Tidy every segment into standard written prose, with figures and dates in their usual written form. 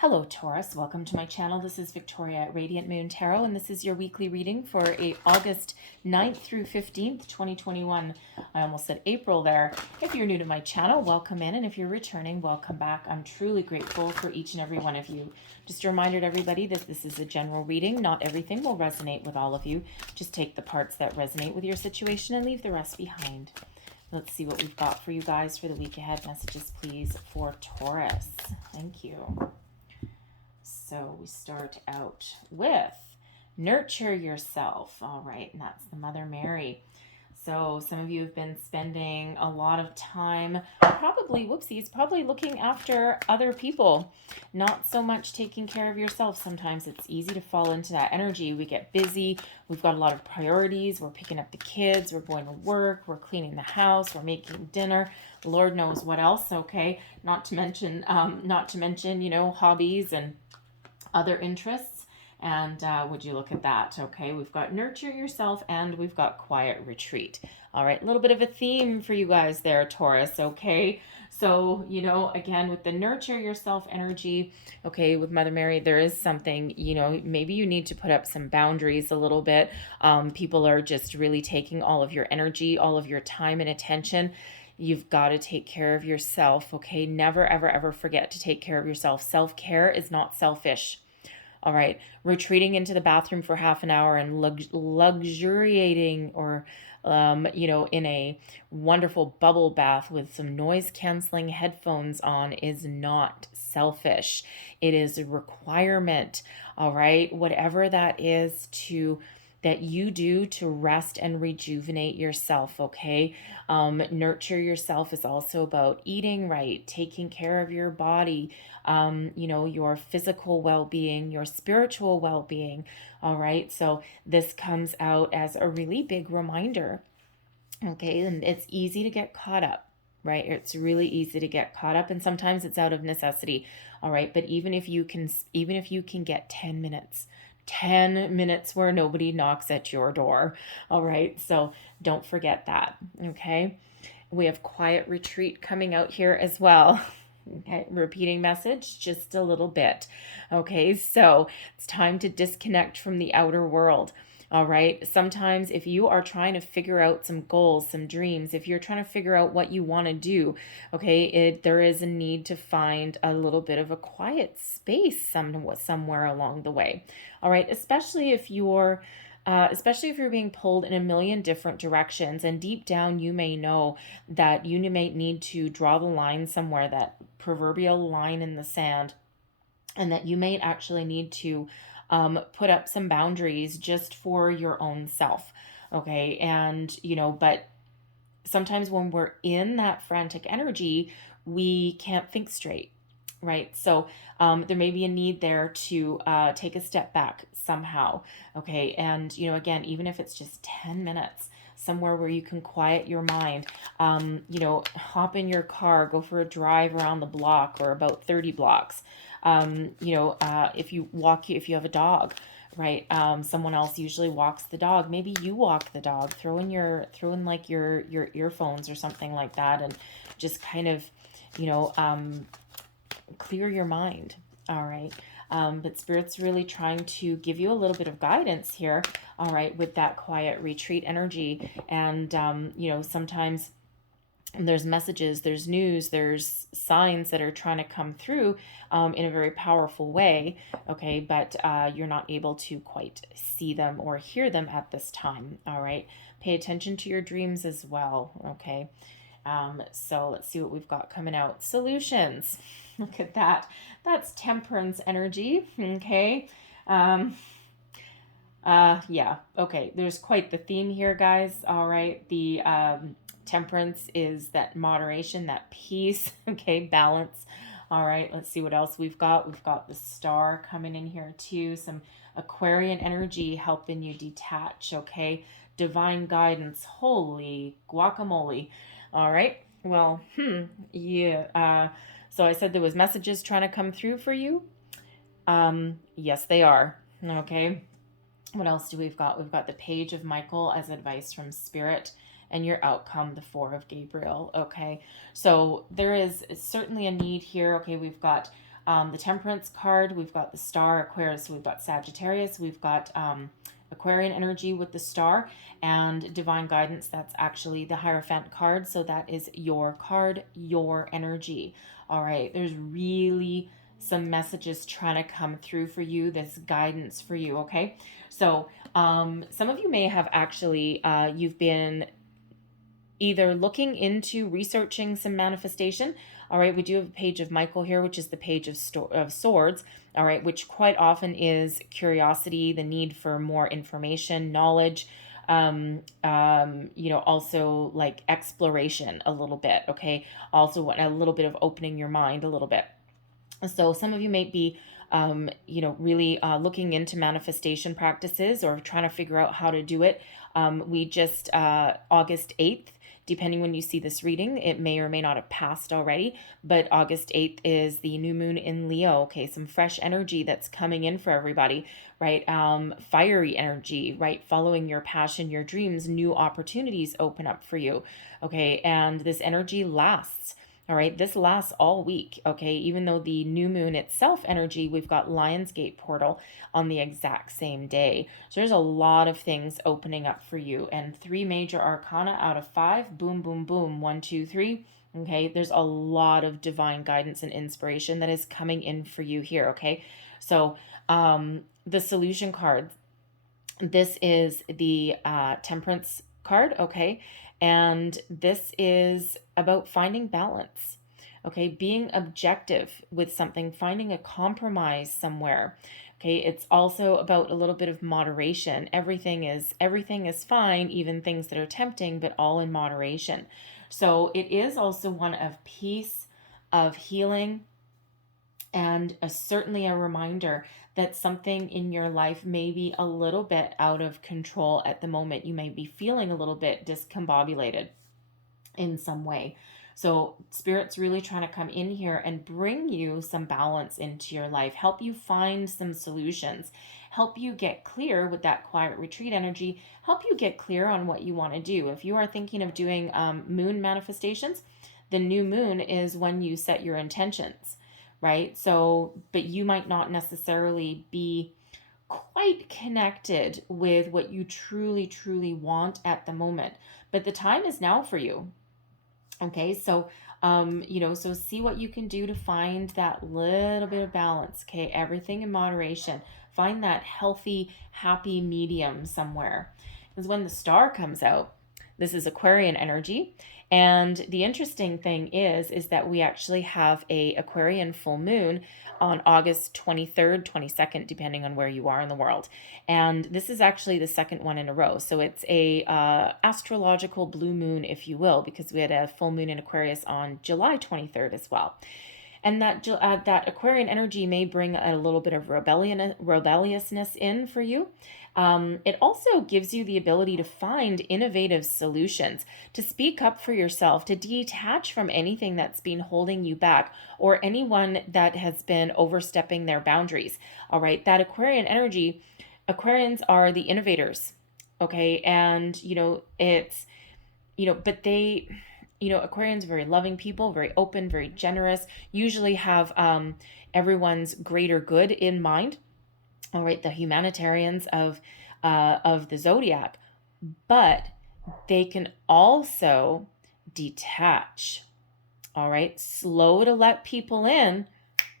Hello Taurus, welcome to my channel. This is Victoria at Radiant Moon Tarot, and this is your weekly reading for August 9th through 15th, 2021. I almost said April there. If you're new to my channel, welcome in, and if you're returning, welcome back. I'm truly grateful for each and every one of you. Just a reminder to everybody that this is a general reading. Not everything will resonate with all of you. Just take the parts that resonate with your situation and leave the rest behind. Let's see what we've got for you guys for the week ahead. Messages, please, for Taurus. Thank you. So we start out with nurture yourself. All right, and that's the Mother Mary. So some of you have been spending a lot of time, probably looking after other people, not so much taking care of yourself. Sometimes it's easy to fall into that energy. We get busy. We've got a lot of priorities. We're picking up the kids. We're going to work. We're cleaning the house. We're making dinner. Lord knows what else. Okay, not to mention, hobbies and other interests. And would you look at that? Okay, we've got nurture yourself and we've got quiet retreat. All right, a little bit of a theme for you guys there, Taurus. Okay, so again, with the nurture yourself energy, okay, with Mother Mary, there is something, maybe you need to put up some boundaries a little bit. People are just really taking all of your energy, all of your time and attention. You've got to take care of yourself, okay? Never, ever, ever forget to take care of yourself. Self-care is not selfish, all right? Retreating into the bathroom for half an hour and luxuriating or, in a wonderful bubble bath with some noise-canceling headphones on is not selfish. It is a requirement, all right? Whatever that is that you do to rest and rejuvenate yourself, okay? Nurture yourself is also about eating right, taking care of your body, your physical well-being, your spiritual well-being, all right? So this comes out as a really big reminder, okay? And it's easy to get caught up, right? It's really easy to get caught up, and sometimes it's out of necessity, all right? But even if you can get 10 minutes where nobody knocks at your door, all right? So don't forget that, okay? We have quiet retreat coming out here as well. Okay, repeating message just a little bit. Okay, so it's time to disconnect from the outer world. All right. Sometimes if you are trying to figure out some goals, some dreams, if you're trying to figure out what you want to do, okay, there is a need to find a little bit of a quiet space somewhere along the way. All right. Especially if you're being pulled in a million different directions, and deep down you may know that you may need to draw the line somewhere, that proverbial line in the sand, and that you may actually need to put up some boundaries just for your own self. Okay. And, but sometimes when we're in that frantic energy, we can't think straight. Right. So there may be a need there to take a step back somehow. Okay. And, again, even if it's just 10 minutes, somewhere where you can quiet your mind, hop in your car, go for a drive around the block or about 30 blocks. If you have a dog, right? Someone else usually walks the dog. Maybe you walk the dog, throw in like your earphones or something like that, and just kind of, clear your mind. All right. But Spirit's really trying to give you a little bit of guidance here. All right. With that quiet retreat energy. And, sometimes there's messages, there's news, there's signs that are trying to come through in a very powerful way. Okay. But you're not able to quite see them or hear them at this time. All right. Pay attention to your dreams as well. Okay. So let's see what we've got coming out. Solutions. Look at that. That's temperance energy. Okay. Yeah. Okay. There's quite the theme here, guys. All right. The temperance is that moderation, that peace. Okay. Balance. All right. Let's see what else we've got. We've got the star coming in here too. Some Aquarian energy helping you detach. Okay. Divine guidance. Holy guacamole. All right. Well, yeah. So I said there was messages trying to come through for you. Yes, they are. Okay. What else do we've got? We've got the Page of Michael as advice from Spirit, and your outcome, the Four of Gabriel. Okay. So there is certainly a need here. Okay. We've got The Temperance card, we've got the Star, Aquarius, we've got Sagittarius, we've got Aquarian energy with the Star, and Divine Guidance, that's actually the Hierophant card. So that is your card, your energy. All right, there's really some messages trying to come through for you, this guidance for you, okay? So some of you may have actually, you've been either looking into researching some manifestation. All right, we do have a page of Michael here, which is the page of swords. All right, which quite often is curiosity, the need for more information, knowledge, also like exploration a little bit. Okay, also a little bit of opening your mind a little bit. So some of you may be really looking into manifestation practices or trying to figure out how to do it. We just, August 8th, depending when you see this reading, it may or may not have passed already, but August 8th is the new moon in Leo. Okay, some fresh energy that's coming in for everybody, right? Fiery energy, right? Following your passion, your dreams, new opportunities open up for you. Okay, and this energy lasts. All right, this lasts all week, okay? Even though the new moon itself energy, we've got Lionsgate portal on the exact same day. So there's a lot of things opening up for you. And 3 major arcana out of 5, boom, boom, boom, 1, 2, 3. Okay, there's a lot of divine guidance and inspiration that is coming in for you here, okay? So the solution card, this is the Temperance card, okay? And this is about finding balance, okay? Being objective with something, finding a compromise somewhere. Okay, it's also about a little bit of moderation. Everything is fine, even things that are tempting, but all in moderation. So it is also one of peace, of healing, and certainly a reminder that something in your life may be a little bit out of control at the moment. You may be feeling a little bit discombobulated in some way. So Spirit's really trying to come in here and bring you some balance into your life, help you find some solutions, help you get clear with that quiet retreat energy, help you get clear on what you want to do. If you are thinking of doing moon manifestations, the new moon is when you set your intentions, right? So, but you might not necessarily be quite connected with what you truly, truly want at the moment. But the time is now for you. Okay, so so see what you can do to find that little bit of balance. Okay, everything in moderation. Find that healthy, happy medium somewhere. Because when the star comes out, this is Aquarian energy. And the interesting thing is that we actually have a Aquarian full moon on August 23rd, 22nd, depending on where you are in the world. And this is actually the second one in a row. So it's a astrological blue moon, if you will, because we had a full moon in Aquarius on July 23rd as well. And that Aquarian energy may bring a little bit of rebelliousness in for you. It also gives you the ability to find innovative solutions, to speak up for yourself, to detach from anything that's been holding you back or anyone that has been overstepping their boundaries. All right, that Aquarian energy, Aquarians are the innovators, okay? And, but they, Aquarians are very loving people, very open, very generous, usually have everyone's greater good in mind. All right, the humanitarians of the zodiac, but they can also detach. All right, slow to let people in,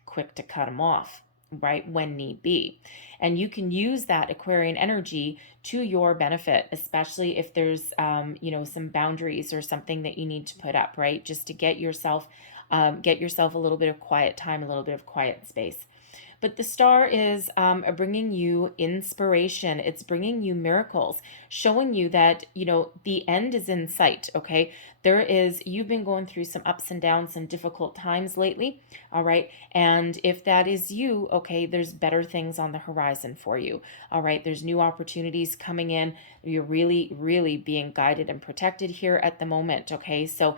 quick to cut them off, right, when need be. And you can use that Aquarian energy to your benefit, especially if there's some boundaries or something that you need to put up, right, just to get yourself a little bit of quiet time, a little bit of quiet space. But the star is bringing you inspiration. It's bringing you miracles, showing you that, the end is in sight, okay? You've been going through some ups and downs, some difficult times lately, all right? And if that is you, okay, there's better things on the horizon for you, all right? There's new opportunities coming in. You're really, really being guided and protected here at the moment, okay? So,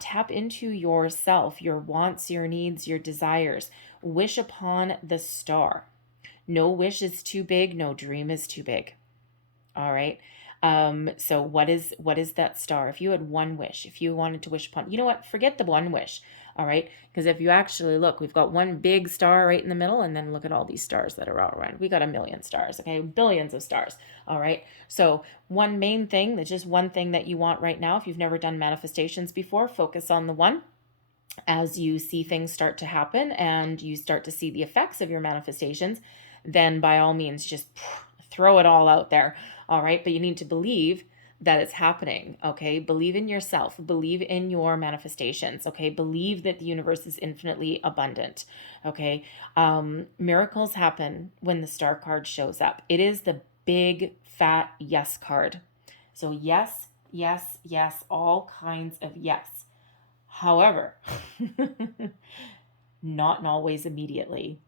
tap into yourself, your wants, your needs, your desires. Wish upon the star. No wish is too big, no dream is too big. All right. So what is that star? If you had one wish, if you wanted to wish upon, you know what? Forget the one wish. All right. Because if you actually look, we've got one big star right in the middle, and then look at all these stars that are all around. We got a million stars, okay? Billions of stars. All right. So, one main thing, that's just one thing that you want right now. If you've never done manifestations before, focus on the one. As you see things start to happen and you start to see the effects of your manifestations, then by all means, just throw it all out there. All right. But you need to believe that it's happening. Okay. Believe in yourself, believe in your manifestations. Okay. Believe that the universe is infinitely abundant. Okay. Miracles happen when the star card shows up. It is the big fat yes card. So yes, yes, yes, all kinds of yes. However, not always immediately.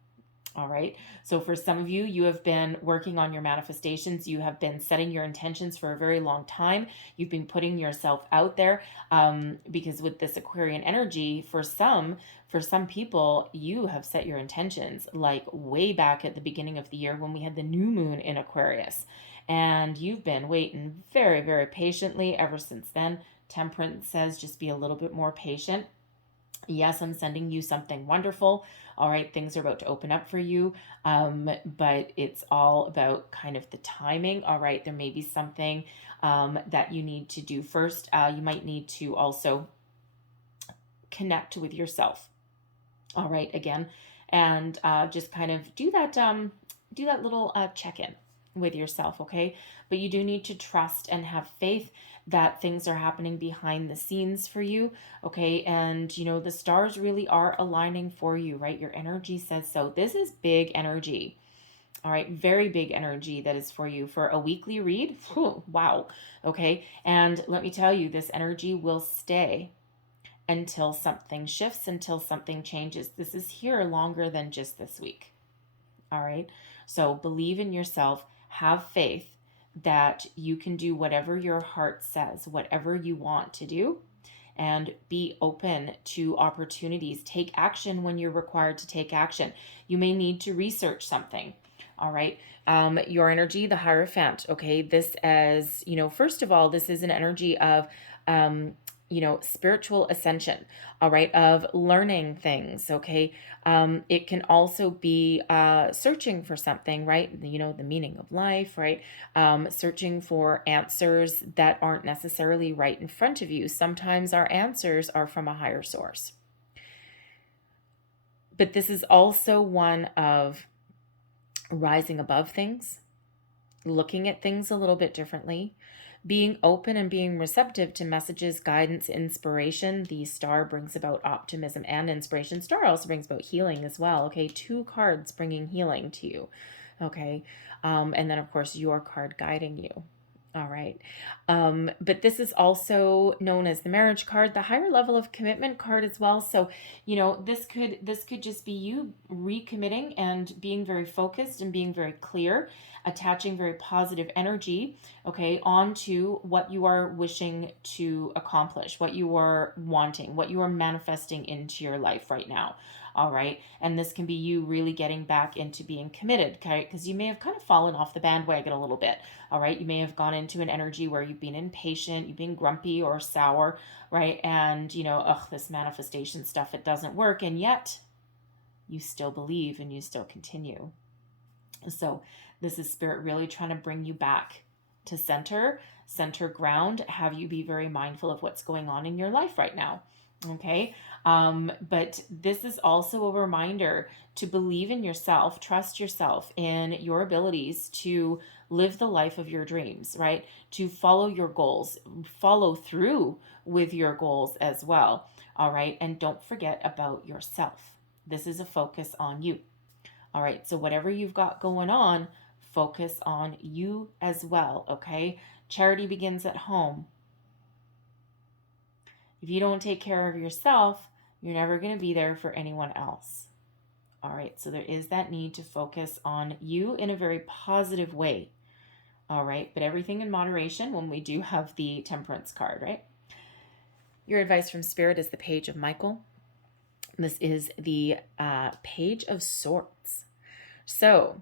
All right. So for some of you, you have been working on your manifestations. You have been setting your intentions for a very long time. You've been putting yourself out there because with this Aquarian energy, for some people, you have set your intentions like way back at the beginning of the year when we had the new moon in Aquarius. And you've been waiting very, very patiently ever since then. Temperance says just be a little bit more patient. Yes, I'm sending you something wonderful. All right, things are about to open up for you. But it's all about kind of the timing. All right, there may be something that you need to do first. You might need to also connect with yourself. All right, again, and just kind of do that little check-in with yourself, okay? But you do need to trust and have faith that things are happening behind the scenes for you, okay? And you know, the stars really are aligning for you, right? Your energy says so. This is big energy. All right, very big energy that is for you for a weekly read. Whew, wow. Okay. And let me tell you, this energy will stay until something shifts, until something changes. This is here longer than just this week. All right. So believe in yourself, have faith that you can do whatever your heart says, whatever you want to do, and be open to opportunities. Take action when you're required to take action. You may need to research something. All right. Your energy, the Hierophant. Okay. This as, you know, first of all, this is an energy of, spiritual ascension, all right, of learning things, okay? It can also be searching for something, right? You know, the meaning of life, right? Searching for answers that aren't necessarily right in front of you. Sometimes our answers are from a higher source. But this is also one of rising above things, looking at things a little bit differently, being open and being receptive to messages, guidance, inspiration. The star brings about optimism and inspiration. Star also brings about healing as well. Okay, 2 cards bringing healing to you. Okay, and then of course your card guiding you. All right. But this is also known as the marriage card, the higher level of commitment card as well. So, you know, this could just be you recommitting and being very focused and being very clear, attaching very positive energy, okay, onto what you are wishing to accomplish, what you are wanting, what you are manifesting into your life right now. All right. And this can be you really getting back into being committed, okay? Because you may have kind of fallen off the bandwagon a little bit. All right. You may have gone into an energy where you've been impatient, you've been grumpy or sour, right? And, you know, this manifestation stuff, it doesn't work. And yet you still believe and you still continue. So this is Spirit really trying to bring you back to center ground, have you be very mindful of what's going on in your life right now. Okay. But this is also a reminder to believe in yourself, trust yourself in your abilities to live the life of your dreams, right? To follow your goals, follow through with your goals as well. All right. And don't forget about yourself. This is a focus on you. All right. So whatever you've got going on, focus on you as well. Okay. Charity begins at home. If you don't take care of yourself, you're never going to be there for anyone else. All right, so there is that need to focus on you in a very positive way. All right, but everything in moderation when we do have the Temperance card, right? Your advice from Spirit is the Page of Michael. This is the Page of Swords. So,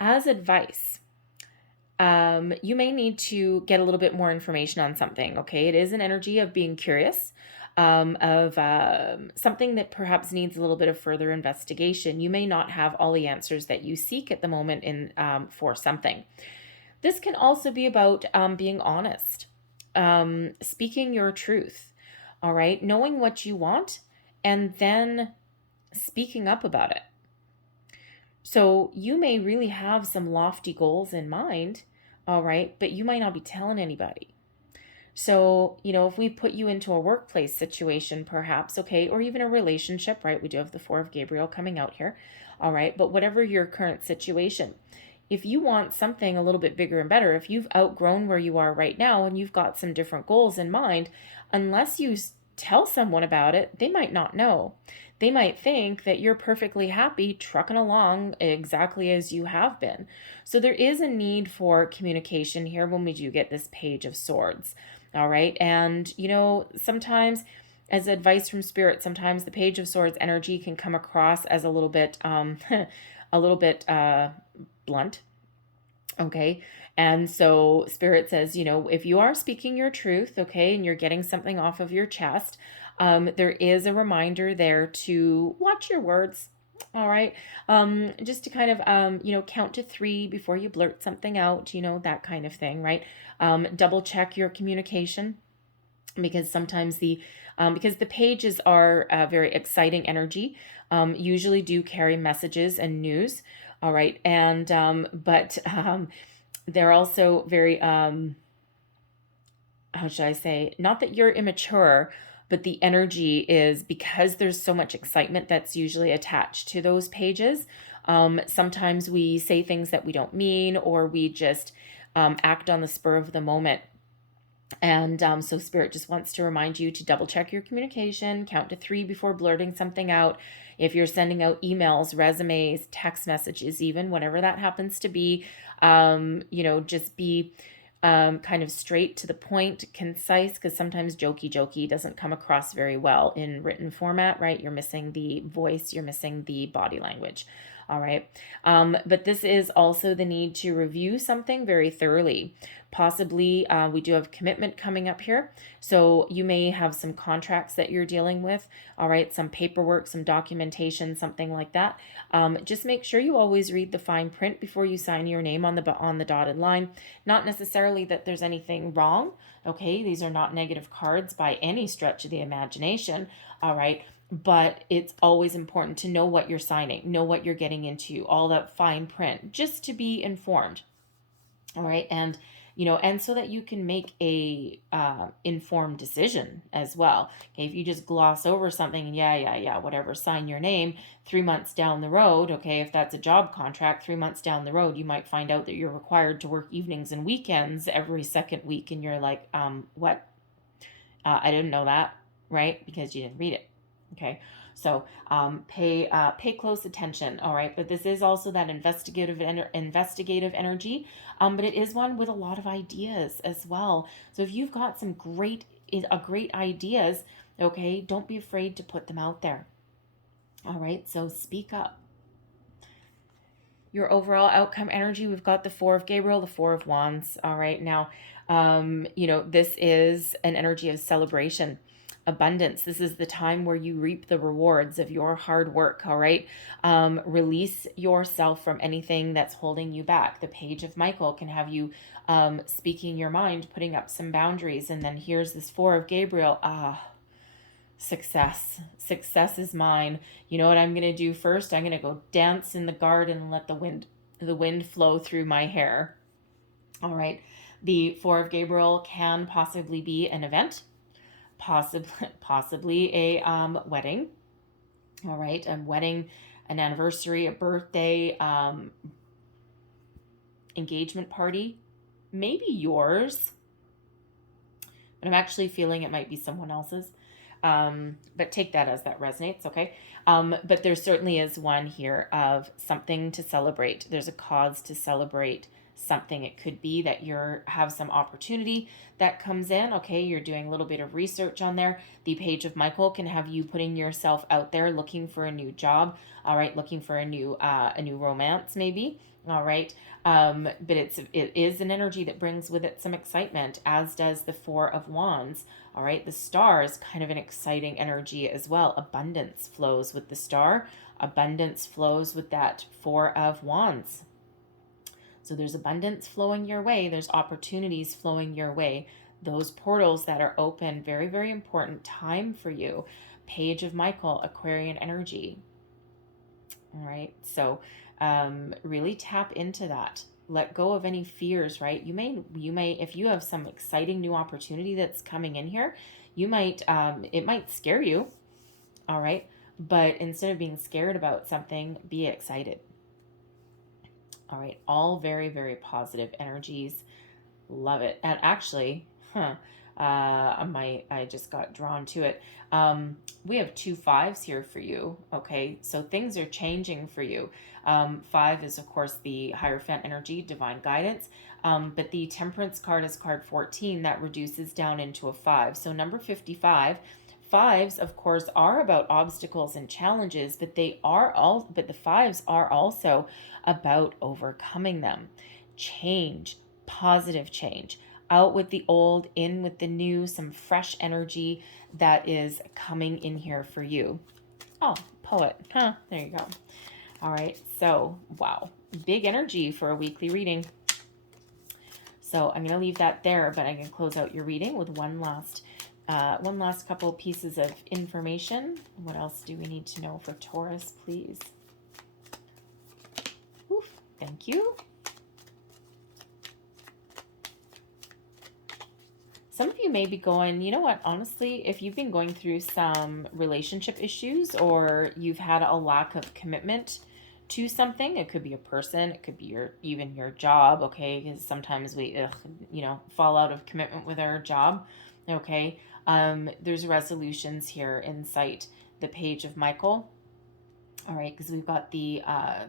as advice, you may need to get a little bit more information on something, okay? It is an energy of being curious. something that perhaps needs a little bit of further investigation. You may not have all the answers that you seek at the moment for something. This can also be about being honest, speaking your truth, all right? Knowing what you want and then speaking up about it. So you may really have some lofty goals in mind, all right, but you might not be telling anybody. So, if we put you into a workplace situation, perhaps, okay, or even a relationship, right? We do have the Four of Gabriel coming out here, all right, but whatever your current situation, if you want something a little bit bigger and better, if you've outgrown where you are right now and you've got some different goals in mind, unless you tell someone about it, they might not know. They might think that you're perfectly happy trucking along exactly as you have been. So there is a need for communication here when we do get this Page of Swords. All right. And, sometimes as advice from spirit, sometimes the Page of Swords energy can come across as a little bit, blunt. Okay. And so spirit says, if you are speaking your truth, okay, and you're getting something off of your chest, there is a reminder there to watch your words. All right. Just to kind of, count to 3 before you blurt something out, that kind of thing, right? Double check your communication, because sometimes because the pages are very exciting energy, usually do carry messages and news. All right. And, but they're also very, how should I say, not that you're immature, but the energy is, because there's so much excitement that's usually attached to those pages. Sometimes we say things that we don't mean, or we just act on the spur of the moment. And so spirit just wants to remind you to double check your communication, count to 3 before blurting something out. If you're sending out emails, resumes, text messages, even whatever that happens to be, just be kind of straight to the point, concise, because sometimes jokey doesn't come across very well in written format, right? You're missing the voice, you're missing the body language. All right. But this is also the need to review something very thoroughly. Possibly, we do have commitment coming up here. So you may have some contracts that you're dealing with. All right. Some paperwork, some documentation, something like that. Just make sure you always read the fine print before you sign your name on the dotted line. Not necessarily that there's anything wrong. Okay. These are not negative cards by any stretch of the imagination. All right. But it's always important to know what you're signing, know what you're getting into, all that fine print, just to be informed. All right. And, and so that you can make a informed decision as well. Okay. If you just gloss over something and whatever, sign your name, 3 months down the road. Okay. If that's a job contract, 3 months down the road, you might find out that you're required to work evenings and weekends every second week. And you're like, what? I didn't know that. Right. Because you didn't read it. Okay, so pay close attention. All right, but this is also that investigative energy, but it is one with a lot of ideas as well. So if you've got some great ideas, okay, don't be afraid to put them out there. All right, so speak up. Your overall outcome energy, we've got the Four of Gabriel, the Four of Wands. All right, now, this is an energy of celebration, abundance. This is the time where you reap the rewards of your hard work. All right. Release yourself from anything that's holding you back. The Page of Michael can have you speaking your mind, putting up some boundaries. And then here's this Four of Gabriel. Success is mine. You know what I'm going to do first? I'm going to go dance in the garden and let the wind flow through my hair. All right. The Four of Gabriel can possibly be an event, possibly a wedding. All right, a wedding, an anniversary, a birthday, engagement party, maybe yours, but I'm actually feeling it might be someone else's. But take that as that resonates, okay? But there certainly is one here of something to celebrate. There's a cause to celebrate something. It could be that have some opportunity that comes in. Okay, you're doing a little bit of research on there. The Page of Michael can have you putting yourself out there, looking for a new job. All right, looking for a new romance, maybe. All right, but it is an energy that brings with it some excitement, as does the Four of Wands. All right, the star is kind of an exciting energy as well. Abundance flows with the star. Abundance flows with that Four of Wands. So there's abundance flowing your way. There's opportunities flowing your way. Those portals that are open, very, very important time for you. Page of Michael, Aquarian energy. All right, so really tap into that. Let go of any fears, right? You may, if you have some exciting new opportunity that's coming in here, you might, it might scare you, all right? But instead of being scared about something, be excited. All right, all very, very positive energies. Love it. And actually, I just got drawn to it. We have 2 5s here for you. Okay, so things are changing for you. 5 is, of course, the Hierophant energy, divine guidance. But the Temperance card is card 14 that reduces down into a 5. So number 55. 5s, of course, are about obstacles and challenges, but the 5s are also about overcoming them. Change, positive change. Out with the old, in with the new, some fresh energy that is coming in here for you. Oh, poet. Huh, there you go. All right, so, wow. Big energy for a weekly reading. So I'm going to leave that there, but I can close out your reading with one last couple pieces of information. What else do we need to know for Taurus, please? Oof, thank you. Some of you may be going, you know what, honestly, if you've been going through some relationship issues or you've had a lack of commitment to something, it could be a person, it could be even your job, okay? Because sometimes we, fall out of commitment with our job, okay? There's resolutions here in sight. The Page of Michael, all right, because we've got the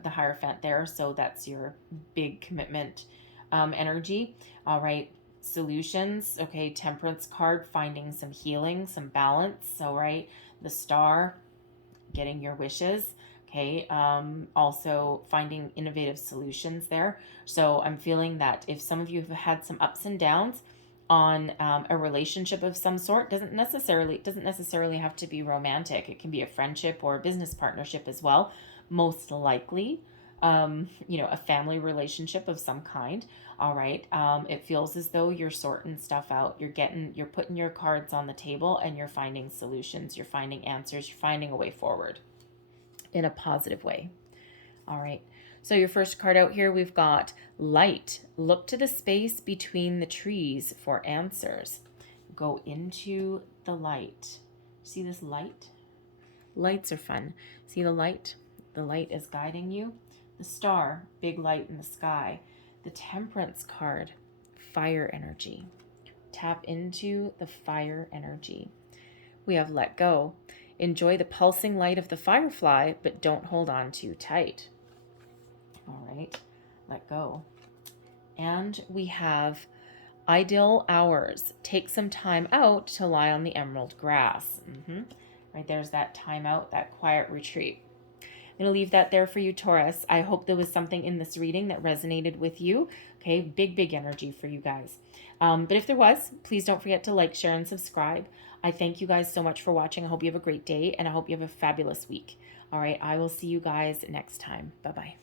Hierophant there, so that's your big commitment energy, all right? Solutions, okay, Temperance card, finding some healing, some balance, all right? The Star, getting your wishes, okay? Also finding innovative solutions there. So I'm feeling that if some of you have had some ups and downs on a relationship of some sort, doesn't necessarily have to be romantic. It can be a friendship or a business partnership as well, most likely. A family relationship of some kind. All right. It feels as though you're sorting stuff out. You're putting your cards on the table and you're finding solutions. You're finding answers. You're finding a way forward in a positive way. All right. So your first card out here, we've got Light. Look to the space between the trees for answers. Go into the light. See this light? Lights are fun. See the light? The light is guiding you. The Star, big light in the sky. The Temperance card, fire energy. Tap into the fire energy. We have Let Go. Enjoy the pulsing light of the firefly, but don't hold on too tight. All right, let go. And we have Ideal Hours. Take some time out to lie on the emerald grass. Right, there's that time out, that quiet retreat. I'm going to leave that there for you, Taurus. I hope there was something in this reading that resonated with you. Okay, big energy for you guys. But if there was, please don't forget to like, share, and subscribe. I thank you guys so much for watching. I hope you have a great day, and I hope you have a fabulous week. All right, I will see you guys next time. Bye-bye.